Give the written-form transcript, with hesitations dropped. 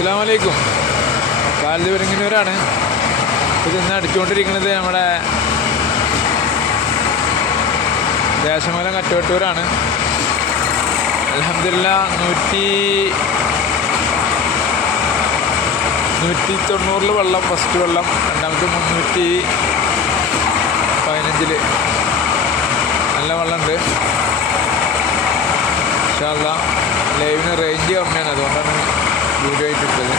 അസ്സലാമു അലൈക്കും. കാലിത് വിരങ്ങിനൂരാണ്. ഇത് ഇന്ന് അടിച്ചുകൊണ്ടിരിക്കുന്നത് നമ്മുടെ ദേശമൂലം കറ്റുവട്ടൂരാണ്. അൽഹംദുലില്ലാ 190 വെള്ളം, ഫസ്റ്റ് വെള്ളം. രണ്ടാമത്തെ 315 നല്ല വെള്ളമുണ്ട്. ഇൻഷാ അല്ലാഹ് ലൈവിന് റേഞ്ച് കമ്മിയാണ്, അതുകൊണ്ടാണ് വീഡിയോ ആയിട്ടിട്ടത്.